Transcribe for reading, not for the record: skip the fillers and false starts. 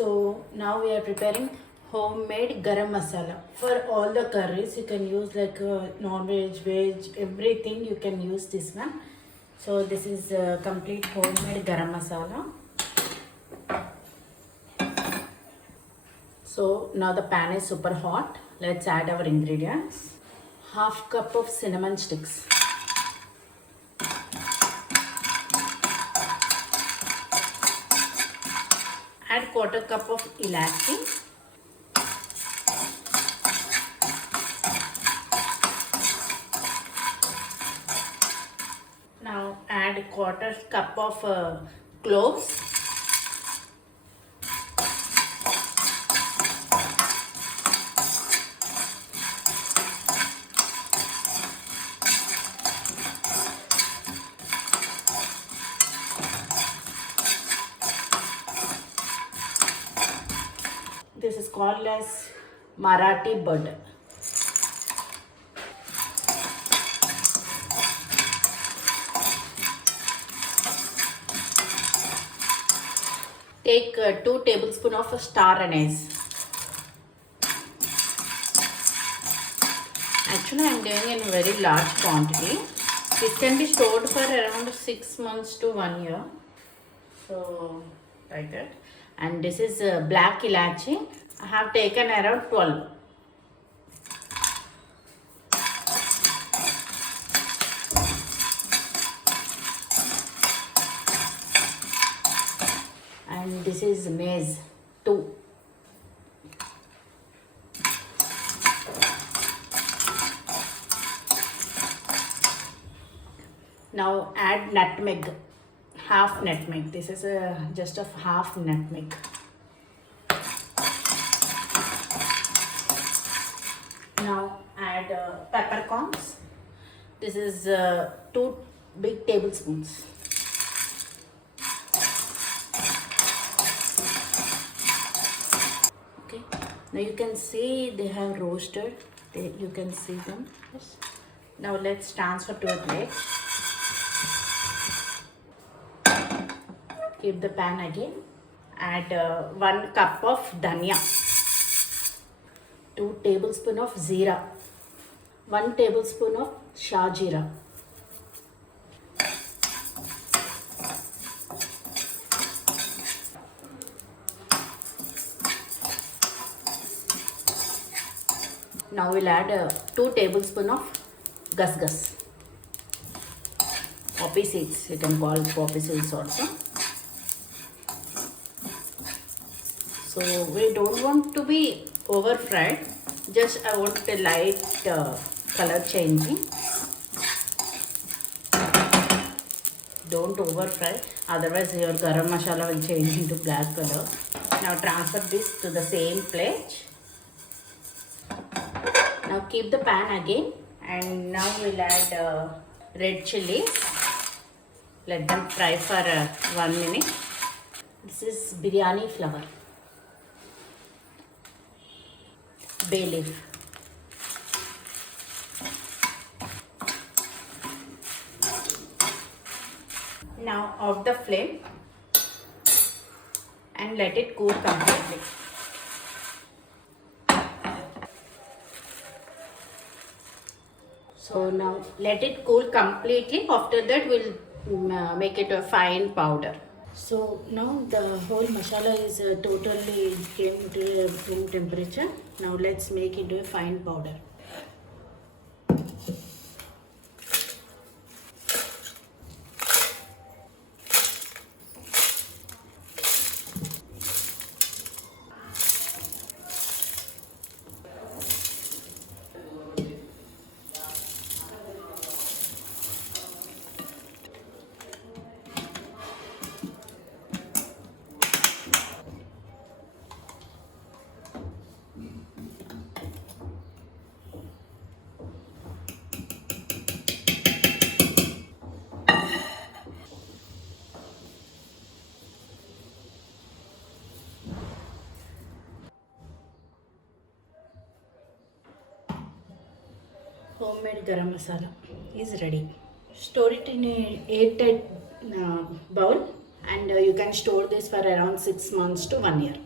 So now we are preparing homemade garam masala. For all the curries you can use like non-veg, veg, everything you can use this one. So this is complete homemade garam masala. So now the pan is super hot. Let's add our ingredients. Half cup of cinnamon sticks. Add quarter cup of ilachi. Now add quarter cup of cloves. This is called as Marathi bud. Take 2 tablespoons of star anise. Actually, I am doing in very large quantity. This can be stored for around 6 months to 1 year. So, like that. And this is black ilachi. I have taken around 12. And this is maize 2. Now add nutmeg, half nutmeg. This is just a half nutmeg. Now add peppercorns. This is 2 big tablespoons. Okay. Now you can see they have roasted. You can see them. Yes. Now let's transfer to a plate. Keep the pan again. Add 1 cup of dhania, 2 tablespoons of zeera, 1 tablespoon of shajira. Now we'll add 2 tablespoons of gus. Poppy seeds, you can call poppy seeds also. So we don't want to be over fried, just I want a light color changing. Don't over fry, otherwise your garam masala will change into black color. Now transfer this to the same plate. Now keep the pan again, and now we'll add red chilies. Let them fry for 1 minute. This is biryani flour. Bay leaf. Now off the flame and let it cool completely. So now let it cool completely. After that we'll make it a fine powder. So now the whole masala is totally came to a room temperature. Now let's make it a fine powder. Homemade garam masala is ready. Store it in a airtight bowl, and you can store this for around 6 months to 1 year.